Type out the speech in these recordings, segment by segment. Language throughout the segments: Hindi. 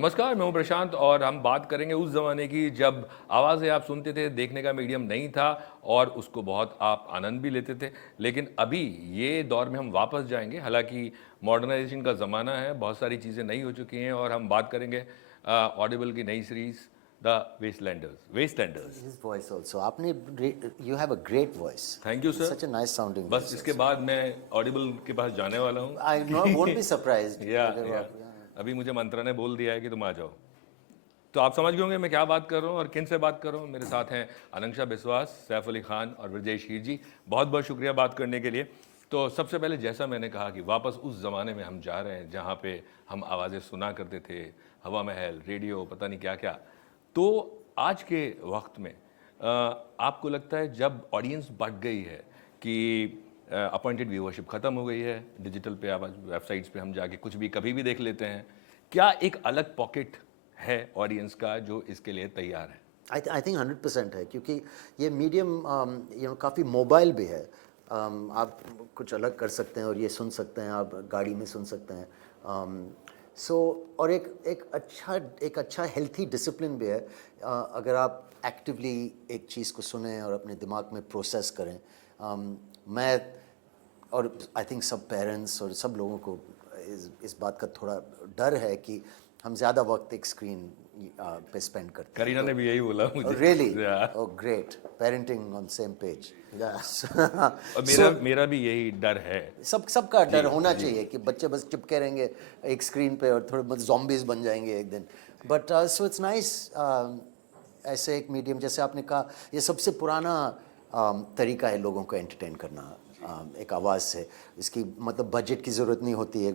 नमस्कार, मैं हूं प्रशांत और हम बात करेंगे उस ज़माने की जब आवाज़ें आप सुनते थे, देखने का मीडियम नहीं था और उसको बहुत आप आनंद भी लेते थे। लेकिन अभी ये दौर में हम वापस जाएँगे, हालाँकि मॉडर्नाइज़ेशन का ज़माना है, बहुत सारी चीज़ें नई हो चुकी हैं और हम बात करेंगे ऑडिबल की नई series the Westlanders Westlanders. His voice also. आपने you have a great voice. Thank you It's sir. such a nice sounding बस voice इसके also. बाद मैं ऑडिबल के पास जाने वाला हूँ। I no, won't be surprised या अगर या आप अभी मुझे मंत्रा ने बोल दिया है कि तुम आ जाओ। तो आप समझ गए होंगे मैं क्या बात कर रहा हूँ और किन से बात कर रहा हूँ। मेरे साथ हैं अनंक्षा बिस्वास, सैफ अली खान और ब्रजेश हीर जी। बहुत बहुत शुक्रिया बात करने के लिए। तो सबसे पहले जैसा मैंने कहा कि वापस उस ज़माने में हम जा रहे हैं जहाँ पे हम आवाज़ें सुना करते थे, हवा महल, रेडियो, पता नहीं क्या क्या। तो आज के वक्त में आपको लगता है जब ऑडियंस बढ़ गई है कि अपॉइंटेड व्यूअरशिप ख़त्म हो गई है, डिजिटल पे आप वेबसाइट्स पे हम जाके कुछ भी कभी भी देख लेते हैं, क्या एक अलग पॉकेट है ऑडियंस का जो इसके लिए तैयार है? I think 100% है क्योंकि ये मीडियम काफ़ी मोबाइल भी है। आप कुछ अलग कर सकते हैं और ये सुन सकते हैं, आप गाड़ी में सुन सकते हैं। सो और एक अच्छा हेल्थी डिसिप्लिन भी है। अगर आप एक्टिवली एक चीज़ को सुने और अपने दिमाग में प्रोसेस करें। मैं और आई थिंक सब पेरेंट्स और सब लोगों को इस बात का थोड़ा डर है कि हम ज़्यादा वक्त एक स्क्रीन पे स्पेंड करते हैं। करीना ने भी यही बोला मुझे। रियली या, oh great parenting on same page. और मेरा सो मेरा भी यही डर है। सबका डर होना जी। चाहिए कि बच्चे बस चिपके रहेंगे एक स्क्रीन पे और थोड़े बहुत zombies बन जाएंगे एक दिन। बट सो इट्स नाइस ऐसे एक मीडियम जैसे आपने कहा ये सबसे पुराना तरीका है लोगों को एंटरटेन करना। एक आवाज़ से इसकी मतलब बजट की ज़रूरत नहीं होती है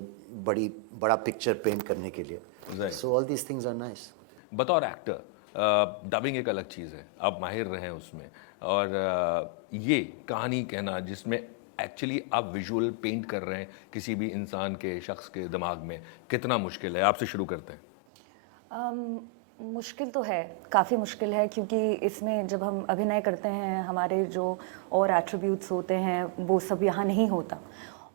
बड़ा पिक्चर पेंट करने के लिए। Right. So all these things are nice. बतौर एक्टर डबिंग एक अलग चीज़ है, आप माहिर रहे हैं उसमें। और ये कहानी कहना जिसमें एक्चुअली आप विजुअल पेंट कर रहे हैं किसी भी इंसान के शख्स के दिमाग में, कितना मुश्किल है? आपसे शुरू करते हैं। मुश्किल तो है, काफ़ी मुश्किल है क्योंकि इसमें जब हम अभिनय करते हैं हमारे जो और एट्रीब्यूट्स होते हैं वो सब यहाँ नहीं होता।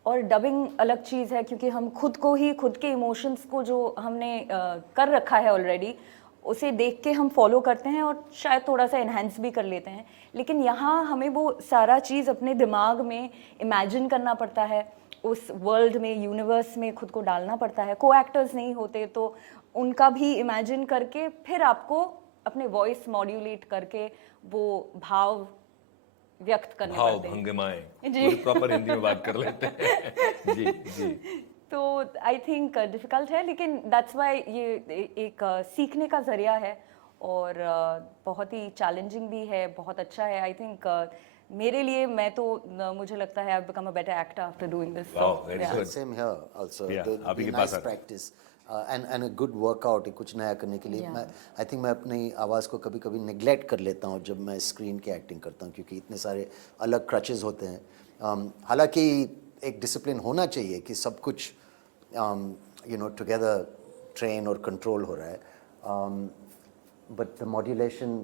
और डबिंग अलग चीज़ है क्योंकि हम खुद को ही खुद के इमोशंस को जो हमने कर रखा है ऑलरेडी उसे देख के हम फॉलो करते हैं और शायद थोड़ा सा इन्हेंस भी कर लेते हैं। लेकिन यहाँ हमें वो सारा चीज़ अपने दिमाग में इमेजिन करना पड़ता है, उस वर्ल्ड में यूनिवर्स में खुद को डालना पड़ता है। को एक्टर्स नहीं होते तो उनका भी इमेजिन करके फिर आपको अपने वॉइस मॉड्यूलेट करके वो भाव व्यक्त करने भाव पड़ते हैं। भंगिमाएं जी। पूरी प्रॉपर हिंदी में बात कर लेते हैं। जी जी। तो आई थिंक डिफ़िकल्ट है लेकिन दैट्स वाई ये एक सीखने का ज़रिया है और बहुत ही चैलेंजिंग भी है, बहुत अच्छा है। आई थिंक मेरे लिए मैं तो मुझे लगता है I become a better actor after doing this. Wow, very Yeah, good. same here also. Yeah, There'll आप ही be के पास nice आते हैं। practice and a good workout कुछ नया करने के लिए। Yeah. आई थिंक मैं अपनी आवाज़ को कभी कभी नेग्लेक्ट कर लेता हूँ जब मैं स्क्रीन की एक्टिंग करता हूँ क्योंकि इतने सारे अलग क्रचेस होते हैं। हालांकि एक डिसिप्लिन होना चाहिए कि सब कुछ टुगेदर ट्रेन और कंट्रोल हो रहा है। बट द मॉड्यूलेशन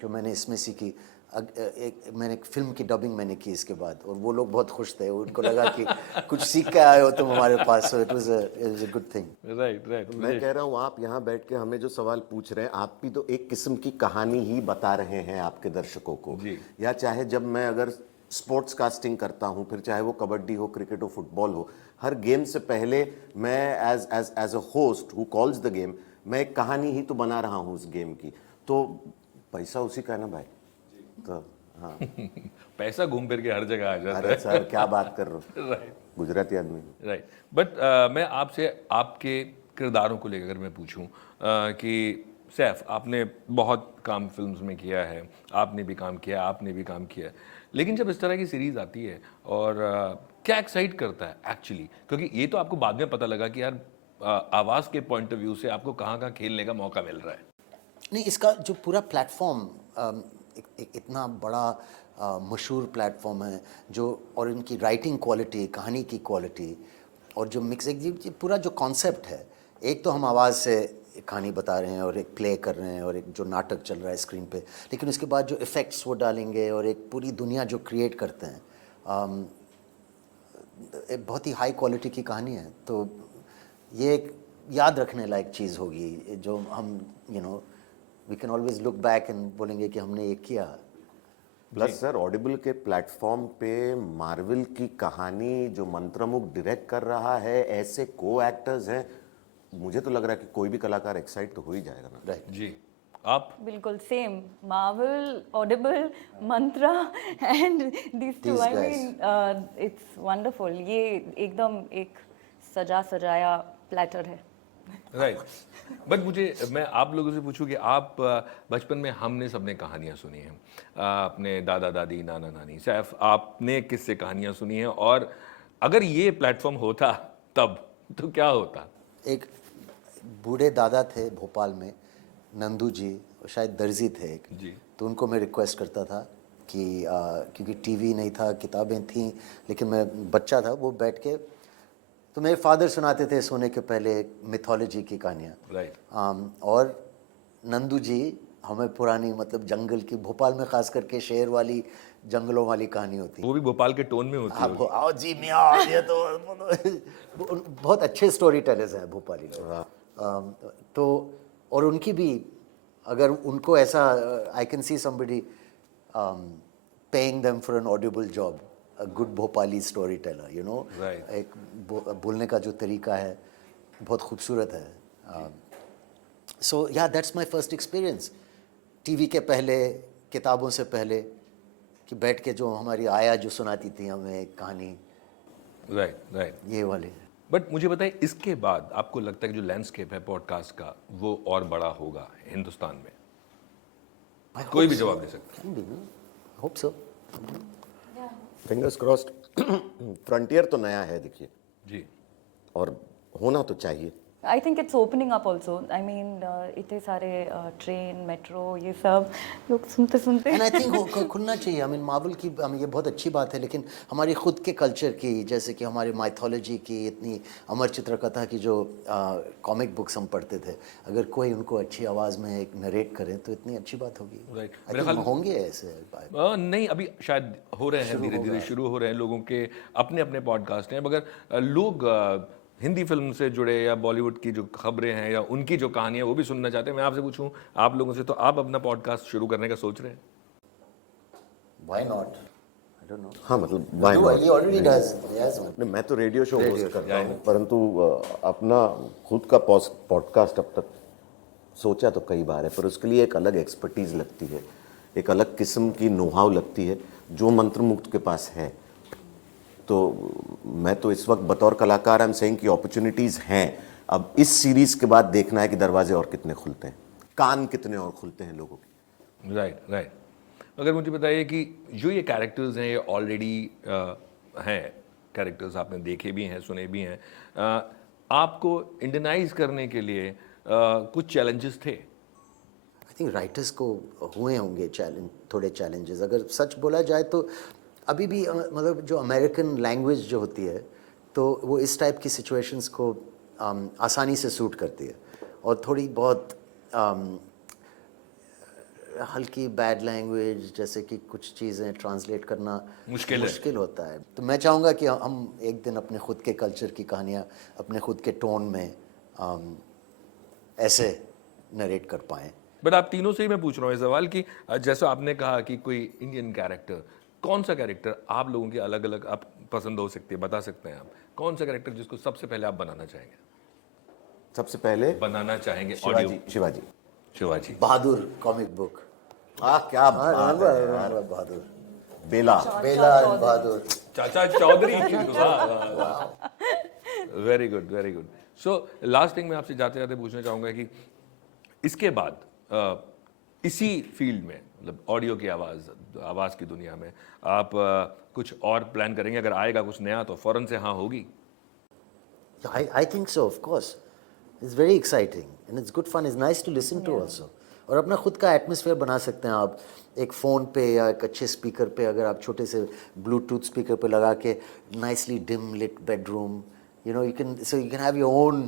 जो मैंने इसमें सीखी मैंने एक फिल्म की डबिंग मैंने की इसके बाद और वो लोग बहुत खुश थे, उनको लगा कि कुछ सीख के आए हो तुम हमारे पास। So it was a good thing. Right right. मैं कह रहा हूँ आप यहाँ बैठ के हमें जो सवाल पूछ रहे हैं आप भी तो एक किस्म की कहानी ही बता रहे हैं आपके दर्शकों को। जी। या चाहे जब मैं अगर स्पोर्ट्स कास्टिंग करता हूँ, फिर चाहे वो कबड्डी हो, क्रिकेट हो, फुटबॉल हो, हर गेम से पहले मैं as a host who calls the game मैं एक कहानी ही तो बना रहा हूँ उस गेम की। तो पैसा उसी का है ना भाई। तो हाँ पैसा घूम फिर के हर जगह आ जाता अरे है। सर क्या बात कर रहे हो, राइट गुजराती आदमी। राइट। बट मैं आपसे आपके किरदारों को लेकर मैं पूछूं कि सैफ आपने बहुत काम फिल्म्स में किया है, आपने भी काम किया, आपने भी काम किया, लेकिन जब इस तरह की सीरीज आती है और क्या एक्साइट करता है एक्चुअली, क्योंकि ये तो आपको बाद में पता लगा कि यार आवाज़ के पॉइंट ऑफ व्यू से आपको कहाँ कहाँ खेलने का मौका मिल रहा है। नहीं इसका जो पूरा प्लेटफॉर्म इतना बड़ा मशहूर प्लेटफॉर्म है जो और इनकी राइटिंग क्वालिटी, कहानी की क्वालिटी और जो मिक्स ये पूरा जो कॉन्सेप्ट है। एक तो हम आवाज़ से एक कहानी बता रहे हैं और एक प्ले कर रहे हैं और एक जो नाटक चल रहा है स्क्रीन पे, लेकिन उसके बाद जो इफ़ेक्ट्स वो डालेंगे और एक पूरी दुनिया जो क्रिएट करते हैं एक बहुत ही हाई क्वालिटी की कहानी है। तो ये एक याद रखने लायक चीज़ होगी, जो हम we can always look back and बोलेंगे कि हमने ये किया। प्लस सर ऑडिबल के प्लेटफॉर्म पे मार्वल की कहानी जो मंत्रमुग्ध डायरेक्ट कर रहा है, ऐसे को एक्टर्स हैं, मुझे तो लग रहा है कि कोई भी कलाकार एक्साइट तो हो ही जाएगा ना। राइट। जी आप बिल्कुल same, Marvel, Audible, Mantra and these two, These I guys. Mean it's wonderful. ये एकदम एक सजा सजाया प्लेटर है। राइट बट मैं आप लोगों से पूछूं कि आप बचपन में हमने सबने कहानियां सुनी हैं, अपने दादा दादी नाना नानी, सैफ आपने किससे कहानियां सुनी हैं, और अगर ये प्लेटफॉर्म होता तब तो क्या होता? एक बूढ़े दादा थे भोपाल में, नंदू जी, वो शायद दर्जी थे एक। जी। तो उनको मैं रिक्वेस्ट करता था कि क्योंकि टीवी नहीं था, किताबें थीं, लेकिन मैं बच्चा था, वो बैठ के, तो मेरे फादर सुनाते थे सोने के पहले मिथोलॉजी की कहानियाँ। राइट और नंदू जी हमें पुरानी, मतलब जंगल की, भोपाल में खास करके शेर वाली, जंगलों वाली कहानी होती है। वो भी भोपाल के टोन में होती आप है। आओ जी मियाँ, ये तो बहुत अच्छे स्टोरी टेलर्स हैं भोपाली लोग। तो और उनकी भी, अगर उनको ऐसा, I can see somebody paying them for an audible job, a good Bhopali story teller, Right. एक बोलने का जो तरीका है बहुत खूबसूरत है। सो या that's my first experience, TV के पहले, किताबों से पहले, कि बैठ के जो हमारी आया जो सुनाती थी हमें कहानी, राइट राइट ये वाले। बट मुझे बताइए, इसके बाद आपको लगता है कि जो लैंडस्केप है पॉडकास्ट का वो और बड़ा होगा हिंदुस्तान में? कोई भी जवाब दे सकता है। Hope so. Fingers crossed. Frontier तो नया है देखिए, जी और होना तो चाहिए। I think it's opening up also, I mean इतने सारे ट्रेन, मेट्रो, ये सब लोग सुनते सुनते एंड आई थिंक खुलना चाहिए। आई मीन मार्वल की, ये बहुत अच्छी बात है, लेकिन हमारी खुद के कल्चर की, जैसे कि हमारी माइथोलॉजी की, इतनी अमर चित्रकथा की जो कॉमिक बुक्स हम पढ़ते थे, अगर कोई उनको अच्छी आवाज़ में एक नरेट करें तो इतनी अच्छी बात होगी। Right. I मेरे think ख्याल- होंगे ऐसे। नहीं, अभी शायद हो रहे हैं, धीरे धीरे शुरू हो रहे हैं, लोगों के अपने अपने पॉडकास्ट हैं, मगर लोग हिंदी फिल्म से जुड़े या बॉलीवुड की जो खबरें हैं या उनकी जो कहानियां वो भी सुनना चाहते हैं। मैं आपसे पूछूं आप लोगों से, तो आप अपना पॉडकास्ट शुरू करने का सोच रहे हैं? Why not? I don't know. हाँ मतलब why not? He already does. Yes. नहीं, मैं तो रेडियो शो Radio होस्ट करता show, हूँ, परंतु अपना खुद का पॉडकास्ट अब तक सोचा तो कई बार है, पर उसके लिए एक अलग एक्सपर्टीज लगती है, एक अलग किस्म की नोहाव लगती है, जो मंत्रमुग्ध के पास है। तो मैं तो इस वक्त बतौर कलाकार आई एम सेइंग कि अपॉर्चुनिटीज़ हैं। अब इस सीरीज़ के बाद देखना है कि दरवाजे और कितने खुलते हैं, कान कितने और खुलते हैं लोगों के। राइट राइट अगर मुझे बताइए कि जो ये कैरेक्टर्स हैं, ये ऑलरेडी हैं कैरेक्टर्स, आपने देखे भी हैं, सुने भी हैं, आपको इंडियनाइज करने के लिए कुछ चैलेंजेस थे? आई थिंक राइटर्स को हुए होंगे थोड़े चैलेंजेस। अगर सच बोला जाए तो अभी भी मतलब जो अमेरिकन लैंग्वेज जो होती है, तो वो इस टाइप की सिचुएशंस को आसानी से सूट करती है, और थोड़ी बहुत हल्की बैड लैंग्वेज, जैसे कि कुछ चीज़ें ट्रांसलेट करना मुश्किल होता है। तो मैं चाहूँगा कि हम एक दिन अपने खुद के कल्चर की कहानियाँ अपने खुद के टोन में ऐसे नरेट कर पाएँ। बट आप तीनों से ही मैं पूछ रहा हूँ ये सवाल कि जैसा आपने कहा कि कोई इंडियन कैरेक्टर, कौन सा कैरेक्टर आप लोगों के अलग अलग आप पसंद हो सकती है, बता सकते हैं आप कौन सा कैरेक्टर जिसको सबसे पहले आप बनाना चाहेंगे? सबसे पहले बनाना चाहेंगे शिवाजी। शिवाजी शिवाजी। Bahadur comic book. क्या बात है यार। Bahadur, Bela. Bela and Bahadur. Chacha Chaudhary. Very good very good. So last thing मैं आपसे जाते जाते पूछना चाहूँगा कि इसके बाद इसी फील्ड में, मतलब ऑडियो की आवाज़ की दुनिया में आप कुछ और प्लान करेंगे? अगर आएगा कुछ नया तो फ़ौरन से हाँ होगी? I think so, of course. It's very exciting and it's good fun. It's nice to listen to also. और अपना खुद का एटमॉस्फेयर बना सकते हैं आप एक फ़ोन पे या एक अच्छे स्पीकर पे, अगर आप छोटे से ब्लूटूथ स्पीकर पे लगा के, nicely dim lit bedroom, you can have your own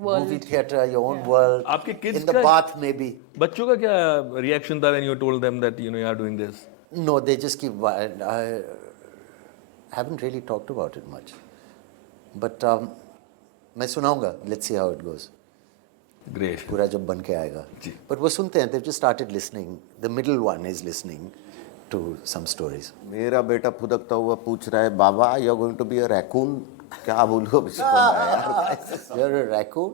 movie theater, your own world. आपके kids in the का- bath maybe. बच्चों का क्या रिएक्शन था when you told them that you are doing this? No, they just keep. I haven't really talked about it much, but मैं सुनाऊंगा, let's see how it goes, great. पूरा जब बन के आएगा। जी। बट वो सुनते हैं, they've just started listening, the middle one is listening to some stories. मेरा बेटा फुदकता हुआ पूछ रहा है, बाबा you are going to be a raccoon, क्या बोलूं अब इसको मैं यार। You're a raccoon?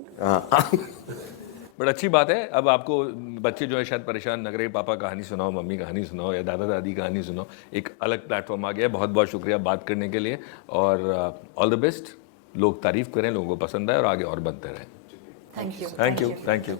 बट अच्छी बात है, अब आपको बच्चे जो है शायद परेशान न करें, पापा कहानी सुनाओ, मम्मी कहानी सुनाओ, या दादा दादी कहानी सुनाओ, एक अलग प्लेटफॉर्म आ गया। बहुत बहुत शुक्रिया बात करने के लिए, और ऑल द बेस्ट। लोग तारीफ करें, लोगों को पसंद आए और आगे और बनते रहें। Thank you. Thank you.